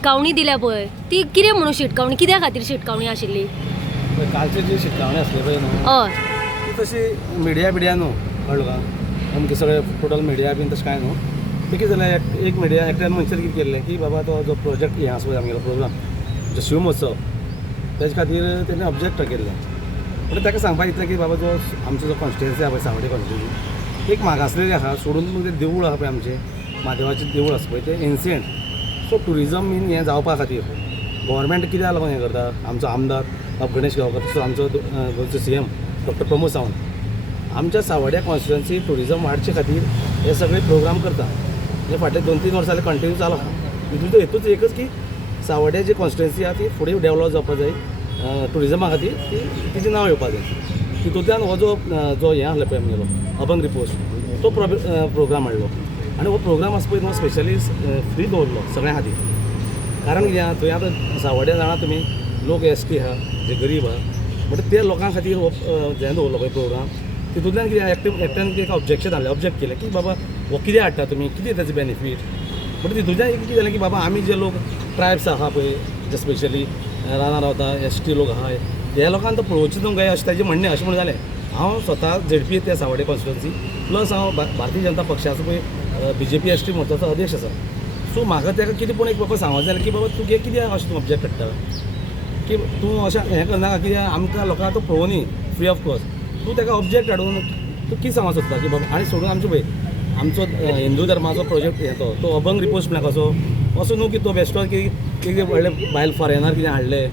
शिटकावणी दिल्या पळय ती कितें म्हणून शिटकावणी कित्या खातीर शिटकावणी आशिल्ली? कालची जी शिटकावणी आसली पळय न्हू हय ती तशी मिडिया न्हू कळ्ळें का अमकें सगळें टोटल मिडिया बीन तशें कांय न्हू ते कितें जालें एक मिडिया एकट्यान मनशान कितें केल्लें की बाबा तो जो प्रोजेक्ट हें आसा पळय आमगेलो प्रोग्राम जो शिव महोत्सव तेजे खातीर तेणें ऑब्जेक्ट केल्लें म्हणून ताका सांगपाक इतलें की बाबा जो आमचो जो कॉन्स्टिट्युएन्सी आसा पळय सांवड्डे कॉन्स्टिट्युएन्सी एक मागासलेली आसा सोडून ते देवूळ आसा पळय आमचें महादेवाचें देवूळ आसा पळय तें एन्सियंट सो ट्युरिजम बीन हें जावपा खातीर गव्हर्मेंट कित्याक लागून हें करता आमचो आमदार गणेश गांवकर तसो आमचो गोंयचो CM डॉक्टर प्रमोद सावंत आमच्या सांवड्ड्या कॉन्स्टिट्युएन्सी ट्युरिजम वाडचे खातीर हे सगळे प्रोग्राम करता हे फाटले 2-3 वर्सां जाले कंटिन्यू चालू आसा हितून हेतूच एकच की सांवड्ड्या जी कॉन्स्टिट्युएन्सी आसा ती फुडें डेवलप जावपा जाय ट्युरिजमा खातीर तिचें नांव येवपा जाय तितूंतल्यान हो जो हें आसलो पळय आमगेलो अभंग रिपोस्ट तो प्रोग्राम हाडलो आनी हो प्रोग्राम आसा पळय न्हू स्पेशली फ्री दवरलो सगळ्यां खातीर कारण कितें आहा थंय आतां सांवड्ड्या जाणा तुमी लोक ST आहा जे गरीब आहा म्हणटा ते लोकां खातीर हो हें दवरलो पळय प्रोग्राम तितूंतल्यान कितें एकट्यान कितें ऑब्जेक्शन हाडलें ऑब्जेक्ट केलें की बाबा हो कितें हाडटा तुमी कितें ताचें बेनिफीट म्हणटा तितूंतल्यान एक कितें जालें की बाबा आमी जे लोक ट्रायब्स आहा पळय जे स्पेशली रानां रावता ST लोक आहाय हे लोकांक तो पळोवचें न्हू काय अशें ताजें म्हणणें अशें म्हणून जालें हांव स्वता ZP त्या सांवड्डे कॉन्स्टिट्युएन्सी प्लस हांव भारतीय जनता पक्षाचो पळय BJP ST मोर्चाचो अध्यक्ष आसा सो म्हाका ताका कितें पूण एक बाबा सांगूंक जालें की बाबा तुगे कित्याक अशें तूं ऑब्जेक्ट करता की तूं अशें हें करनाका कित्याक आमकां लोकांक तो पळोवनी फ्री ऑफ कॉस्ट तूं ताका ऑब्जेक्ट हाडून तूं कितें सांगूंक सोदता की बाबा आनी सोडून आमचो पळय आमचो हिंदू धर्माचो प्रोजेक्ट हे तो अभंग रिपोस्ट म्हणल्यार कसो असो न्हू की तो बेश्टो की कितें व्हडले भायल फॉरेनर कितें हाडले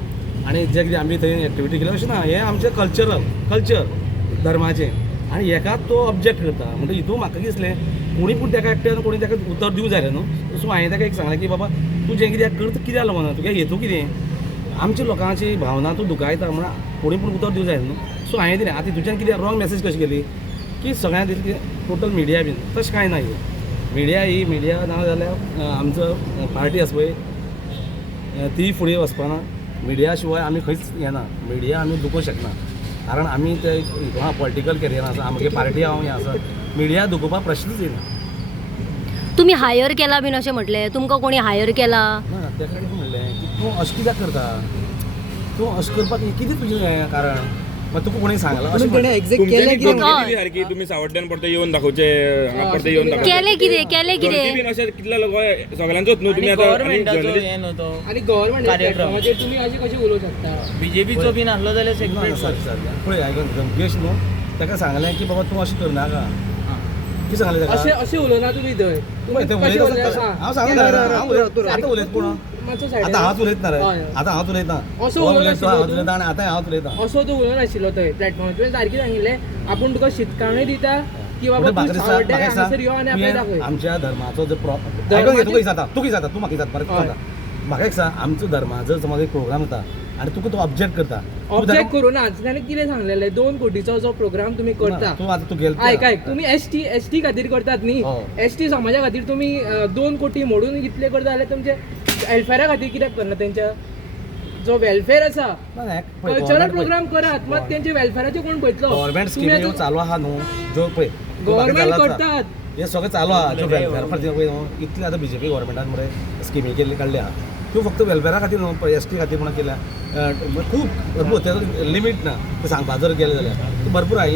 आनी जे कितें आमी थंय एक्टिविटी केली अशें ना हें आमचें कल्चर धर्माचें आनी हेकाच तो ऑब्जेक्ट करता म्हणटा हितून म्हाका दिसलें कोणी पूण ताका एकट्यान कोणी ताका उतर दिवं जाय न्हू सो हांवें ताका एक सांगलें की बाबा तूं जें कित्याक करता कित्याक लागून तुगे हेतू कितें आमच्या लोकांची भावना तूं दुखायता म्हण कोणी पूण उतर दिवं जाय न्हू सो हांवें दिलें आतां तुज्यान कितें रॉंग मॅसेज कशी गेली की सगळ्यांक दिसलें की टोटल मिडिया बीन तशें कांय ना मिडिया ना जाल्यार आमचो पार्टी आसा पळय ती फुडें वचपाना मिडिया शिवाय आमी खंयच येना मिडिया आमी दुखोवंक शकना कारण आमी ते हांव पॉलिटिकल कॅरियर आसा आमगे पार्टी हांव हें आसा मिडिया दुखोवपाक प्रश्नच येना तुमी हायर केला बीन अशें म्हटलें तुमकां कोणी हायर केला ना तेका कितें म्हणलें की तूं अशें कित्याक करता तूं अशें करपाक कितें तुजें हें कारण मागीर तुका कोणी सांगलां अशें सारकी तुम्ही सावड्ड्यान परत येवन दाखोवचे हांगा परत येवन दाखोवचे केलें कितें अशें कितले लोक सगळ्यांचोच न्हू तुम्ही आता आणि गव्हर्नमेंट तुम्ही अशी कशी उलोवंक शकता बीजेपीचो बीन आहलो जाल्यार सेपरेट पळय आयकून गमकेश न्हू ताका सांगलें की बाबा तूं अशें करनाका कितें सांगलें ताका अशें उलोवना तुमी थंय हांव सांगना आतां उलयता पूण आतां हांवच उलयता रे आतां हांवच उलयता असो हांव उलोवनाशिल्लो उलयता आनी आतां हांवच उलयता असो तूं उलोवनाशिल्लो थंय प्लॅटफॉर्मार तुवें सारकें सांगिल्लें आपूण तुका शिटकावणी दिता की बाबा म्हाका तूं दिसता सावड्ड्याक हांगासर यो आनी आपल्याक दाखय आमच्या धर्माचो जो तुका जाता तूं म्हाका जाता परत म्हाका एक सांग आमचो धर्माचो समज एक प्रोग्राम जाता आनी तुका तो ऑब्जेक्ट करता ऑब्जेक्ट करूना ताणें कितें सांगलेलें 2 कोटीचो जो प्रोग्राम तुमी करता तूं आतां तूं गेलो आयक तुमी एसटी खातीर करतात न्ही ST समाजा खातीर तुमी 2 कोटी मोडून इतले करता जाल्यार तुमचे वेलफेरा खातीर कित्याक करना तेंच्या जो वेलफेअर आसा कल्चरल प्रोग्राम करात मात तेंचे वेलफेराचे कोण पळयतलो गव्हर्मेंट स्किमी चालू आहा न्हू जो पळय गव्हर्मेंट करतात हे सगळें चालू आहा जो वेलफेअर खातीर पळय न्हू इतले आतां BJP गव्हर्मेंटान मरे स्किमी काडल्या आहा त्यो फक्त वेलफेरा खातीर न्हू पळय ST खातीर म्हणून केल्या खूब भरपूर तेजो लिमीट ना ते सांगपा जर गेले जाल्यार भरपूर आहाय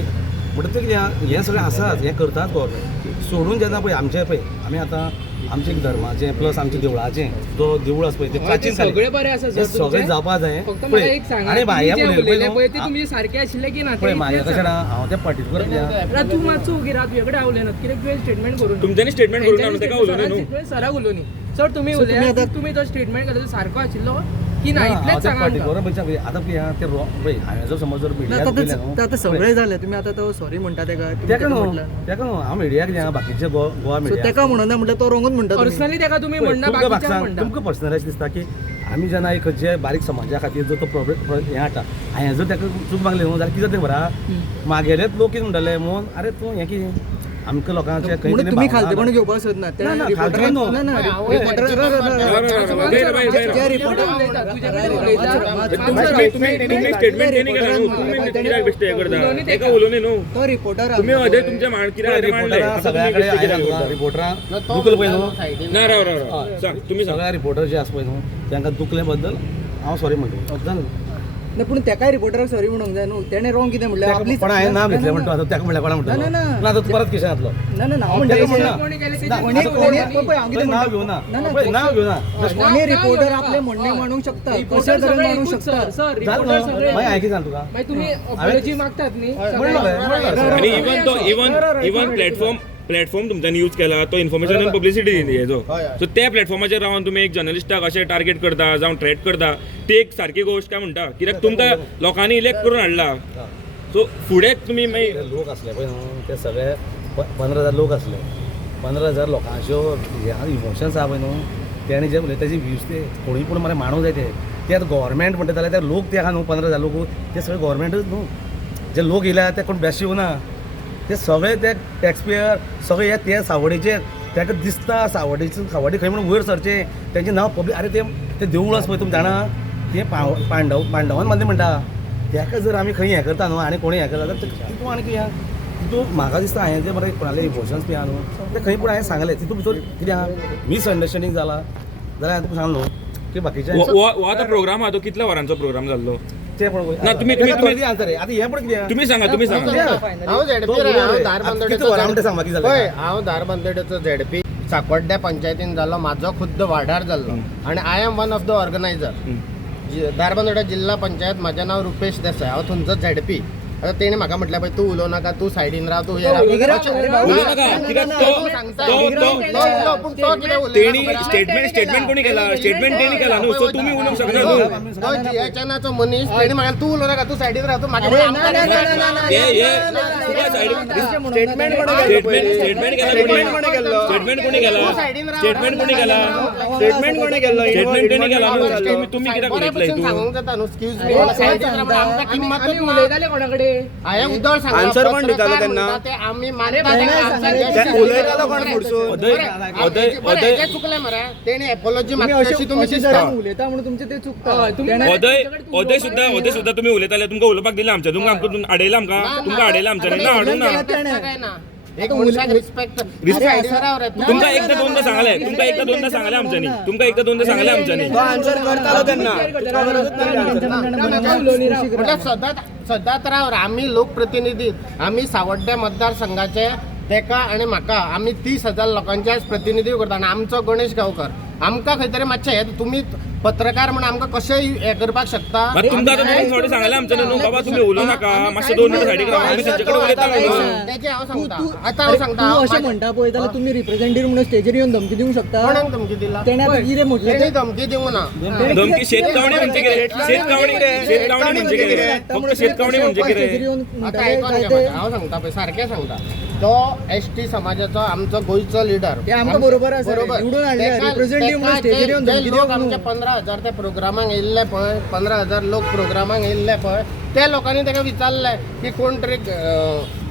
म्हणटा ते कितें हें सगळें आसात हें करतात गव्हर्मेंट सोडून जेन्ना पळय आमचें पळय आमी आतां आमचें धर्माचें प्लस आमच्या देवळाचें जो देवूळ आसा पळय तें प्राचीन सगळें बरें आसा सर सगळें जावपा जाय फक्त म्हाका एक सांगा आनी भाया उलयलें पळय ते तुमचे सारकें आशिल्लें की ना पळय म्हाज्या कशें ना हांव तें पर्टिक्युलर कित्याक तूं मातसो उगी राव तुजे कडेन उलयनात कित्याक तुवें स्टेटमेंट करून तुमच्यांनी स्टेटमेंट करून ना तेका उलोवना न्हू सराक उलोवनी सर तुमी उलया तुमी तो स्टेटमेंट केलो सारको आशिल्लो की ना इतलेंच सांगा पर्टिक्युलर म्हणजे आतां कितें ते पळय हांवें जर समज जर मिडिया आता सगळे झाले तुम्ही आता तो सॉरी म्हणता तेका तेका न्हू हांव मिडिया कितें बाकीचे गोवा मिडिया तेका म्हणना म्हटल्यार तो रंगून म्हणटा पर्सनली तेका तुमी म्हणना बाकीच्या म्हणटा तुमकां पर्सनल अशें दिसता की आमी जेन्ना एक खंयचे बारीक समाजा खातीर जर तो प्रॉब्लेम हें हाडटा हांवें जर ताका चूक मागली न्हू जाल्यार कितें जाता बरा मागेलेच लोक कितें म्हणटाले म्हणून अरे तूं हें कितें आमकां लोकांचे खंय म्हणून तरी तुम्ही भावना खालतेपण आला. घेवपाक सोदनात ना, ना, खालतेपण न्हू. तुम्ही स्टेटमेंट तेणी केला न्हू तुम्ही कित्याक बेश्टे हे करता एका उलोवनी न्हू तो रिपोर्टर तुम्ही अदे तुमच्या कित्याक मांडले रिपोर्टरां सगळ्या कडेन आयला तुका रिपोर्टरां दुखले पळय न्हू ना राव सांग तुम्ही सांग सगळ्या रिपोर्टर जे आसा पळय न्हू तांकां दुखले बद्दल हांव सॉरी म्हणलो जालें ना पूण तेकाय रिपोर्टराक सॉरी म्हणूंक जाय न्हू तेणे रॉंग कितें म्हणलें आपली पण हांवें नांव घेतलें म्हणटा आतां ताका म्हणल्यार कोणा म्हणटा ना, ना. ना आतां तूं परत किशें घातलो ना ना नाव ताका म्हणटा म्हणना. कोणी केलें ना, तेणी- आतां पळय, हांव कितें नांव म्हणटा? घेवना ना, ना. पळय, नांव घेवना कोणी रिपोर्टर आपले म्हणणे मांडूंक शकता कशा तरेन मांडूंक शकता सर जाल रिपोर्टर न्हू सगळे मागीर हांवें कितें सांग तुका मागीर तुम्ही अपॉलॉजी मागतात न्ही म्हणलं आणि इवन प्लॅटफॉर्म तुमच्यानी यूज केला तो इन्फॉर्मेशन आणि पब्लिसिटी हेजो सो त्या प्लॅटफॉर्माचेर रावन तुम्ही एक जर्नलिस्टाक अशें टार्गेट करता जावं थ्रेट करता ती एक सारकी गोश्ट काय म्हणटा कित्याक तुमकां लोकांनी इलेक्ट करून हाडला सो फुडें तुमी मागीर ते लोक असले पळय न्हू ते सगळे 15,000 लोक असले 15,000 लोकांच्यो ह्या इमोशन्स आहा पळय न्हू तेणे जे उलयता तेजे व्ह्यूज ते कोणूय पूण मरे माणूंक जाय ते आतां गव्हर्मेंट म्हणटा जाल्यार ते लोक ते आहा न्हू 15,000 लोक ते सगळे गव्हर्मेंटूच न्हू जे लोक येयल्या ते कोण बेश्टे येवना ते सगळे ते टॅक्सपेयर सगळे ते सावडीचे ताका दिसता सावडी खंय म्हणून वयर सरचे तेंचें नांव पब्लीक अरे ते देवूळ आसा पळय तुमी जाणा ते पांडवान बांदलें म्हणटा ताका जर आमी खंय हें करता न्हू आनी कोणी हें करता जाल्यार तितून आनी कितें तितून म्हाका दिसता हांवें जे बरें कोणाले इमोशन्स बी आहा न्हू ते खंय पूण हांवें सांगलें तितून भितर कितें आहा मिसअंडरस्टँडींग जाला जाल्यार हांवें तुका सांगलो की बाकीचे हो आतां प्रोग्राम आहा तो कितल्या वरांचो प्रोग्राम जाल्लो ते पळय ना, तुम्ही- आन्सर आतां हें पळय कितें तुम्ही सांगा तुम्ही सांगा हांव झेडपी रे, हांव धारबांदोडेचो कितें म्हणटा सांग बाकी पळय जालें हांव धारबांदोडेचो झेडपी साकोड्ड्या पंचायतीन जाल्लो म्हाजो खुद्द वाठार जाल्लो आनी I am one of the organiser Dharbandora जिल्हा पंचायत म्हाजें नाव रुपेश देसाय हांव थंयचो झेडपी आतां तेणी म्हाका म्हटलें पळय तूं उलोव नाका तूं सायडीन राव तूं हे राव उलोव नाका, कित्याक तेणी स्टेटमेंट कोणी केला स्टेटमेंट तेणी केला न्हू सो तुम्ही उलोवंक शकना न्हू तो जिएचएनाचो मनीस तेणी म्हाका तूं उलोव नाका तूं सायडीन राव तूं म्हाका स्टेटमेंट तेणी केला न्हू तुम्ही कित्याक उलयतले हितून सांगूंक जाता न्हू एक्सक्यूज मी मला सायडीन राव म्हणून आमकां किंमतूच आमी ना. उलयताले कोणा कडेन हांवें उदळ सांगला आन्सर कोण दितालो पत्रकार तेन्ना? म्हणटा ते आमी मानता उलयतालो कोण फुडसून? हे चुकलें मरे तेणी एपोलॉजी मागता अशी तुमी अशी दिसता जरा उलयता म्हणून तुमचें ते चुकता तुम्ही- अदय सुद्धा तुम्ही उलयताले तुमकां उलोवपाक दिलें आमच्या तुमकां आडयला आमकां तुमकां आडयला आमच्यानी ना हाडूं ना काय ना एक मनशाक रिस्पेक्ट सायडीन राव रे तूं. तुमकां एकदा दोनदा सांगले आमच्यानी आन्सर करतालो तेन्ना म्हटल्यार सदांच राव रे आमी लोकप्रतिनिधी आमी सावड्ड्या मतदारसंघाचे तेका आनी म्हाका आमी 30,000 लोकांचे प्रतिनिधी करता आनी आमचो गणेश गांवकर आमकां खंय तरी मातशें हे तुमी पत्रकार म्हणून आमकां कशेंय हे करपाक शकता तुमकां थोडें सांगलें आमच्यानी न्हू बाबा तुमी उलोव नाका मातशें 2 मिनटां सायडीक रावा आमी तेंचे कडेन उलयता न्हू तेजें हांव सांगता आतां हांव सांगता तूं अशें म्हणटा पळय जाल्यार तुमी रिप्रेझेंटेटिव्ह म्हणून स्टेजीर येवन धमकी दिवंक शकता कोणाक धमकी दिला तेणे आतां कितें म्हटलें तेणी धमकी दिवंक ना धमकी शेतकावणी म्हणजे कितें शेतकावणी म्हणजे कितें फक्त शेतकावणी म्हणजे कितें आता आयकोन घे म्हाका, हांव सांगता पळय सारकें सांगता तो एसटी समाजाचो आमचो गोंयचो लिडर ते आमकां बरोबर आसा रे. निवडून हाडले रिप्रेझेंटेटिव्ह म्हणून स्टेजीर येवन धमकी लोक दिवंक आमचे न्हू. 15,000 ते प्रोग्रामांक येयल्ले पळय 15,000 लोक प्रोग्रामांक येयल्ले पळय त्या लोकांनी ताका विचारलें की कोण तरी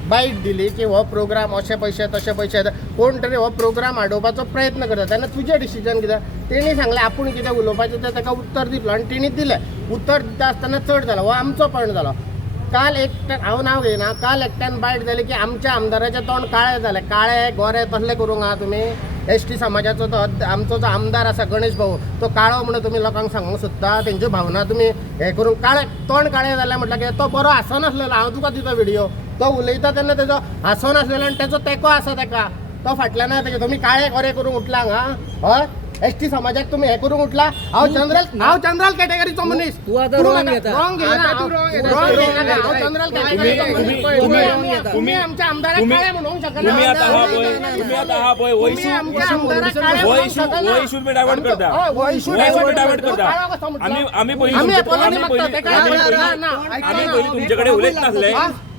बायट दिली की हो प्रोग्राम अशे पयशे तशे पयशे कोण तरी हो प्रोग्राम हाडोवपाचो प्रयत्न करता तेन्ना तुजें डिसिजन कितें तेणी सांगलें आपूण कितें उलोवपाचें तें ताका उत्तर दितलो आनी तेणी दिलें उत्तर दिता आसतना चड जालो हो आमचो पॉयंट जालो काल हांव नांव घेयना काल एकट्यान बायट जाली की आमच्या आमदाराचें तोंड काळें जालें काळें गोरे तसलें करूंक आहा तुमी एसटी समाजाचो तो आमचो जो आमदार आसा गणेश भाऊ तो काळो म्हणून तुमी लोकांक सांगूंक सोदता तेंच्यो भावना तुमी हे करून काळें तोंड काळें जालें म्हटल्यार कितें तो बरो हांसनासलेलो हांव तुका दिता व्हिडियो तो उलयता तेन्ना तेजो हांसनासलेलो आनी तेजो तेको आसा ताका तो फाटल्यान तेजे तुमी काळे गोरे करूंक उठला हांगा हय एसटी समाजाक तुमी हे करूंक उठला हांव जनरल कॅटेगरीचो मनीस तूं आतां wrong घेता. रॉंग घेयना हांव जनरल कॅटेगरीचो तुमी आमच्या आमदाराक काळे म्हणूंक शकना तुम्ही आता आहा पळय हो इशू बी डायवर्ट करता डायवर्ट करता आमी पयलीं तुमचे कडेन उलयत नासले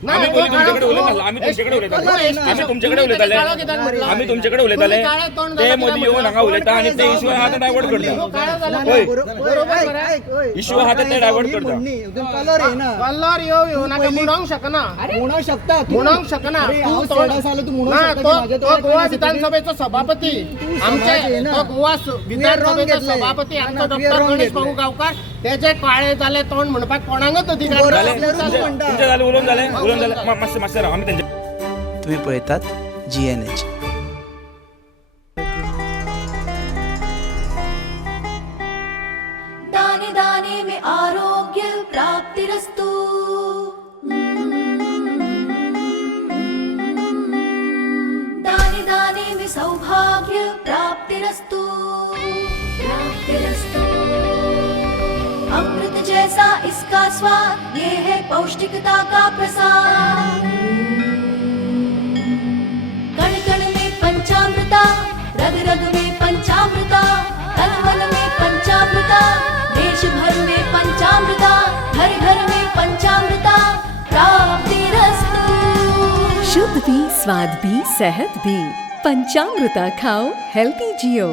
नाही, आम्ही तो पयलीं तुमचे कडेन काळो- उलयताले आम्ही तुमचे कडेन उलयताले तो ST आम्ही तुमचे कडेन तुम्ही उलयताले काळो कित्याक म्हटला? आम्ही तुमचे कडेन उलयताले तुम्ही काळे तोंड ते जाता मदीं कित्याक येवन हांगा म्हटला? उलयता आनी ते इशू आहा तो डायवर्ट तो करता काळो जाल्यार होय. बरोबर करा. इशू आहा तो ते डायवर्ट करता कलर आहे ना कल्लर येऊ नाका म्हणूंक शकना म्हणू शकता म्हणूंक शकना अरे, हांव तू सेडा जालो, तू म्हणू ना, शकता की तो माझ्या तो दोळ्यात गोवा पाणी विधानसभेचो सभापती आमचे आहे ना. तो गोवा विधानसभेचो घेतलंय. सभापती आमचो ना, डॉक्टर wrong गणेश घेतलंय. भाऊ गांवकार तेजे काळे जाले तोंड म्हणपाक कोणाकच अधिकार बरोबर. जालें ना. आपल्याला तुमचे म्हणटा. तुमचे जालें उलोवन जालें मातशें मातशें राव आमी तेंचे तुम्ही पळयतात GNH. दाने दाने में आरोग्य प्राप्तिरस्तु दाने दाने में सौभाग्य प्राप्तिरस्तु प्राप्तिरस्तु अमृत जैसा इसका स्वाद ये है पौष्टिकता का प्रसाद कण कण में पंचामृता रग रग में पंचामृता तन मन में पंचामृता देश भर में पंचामृता घर घर में पंचामृता प्राप्तिरस्तु। शुद्ध भी स्वाद भी सेहत भी पंचामृता खाओ हेल्दी जियो।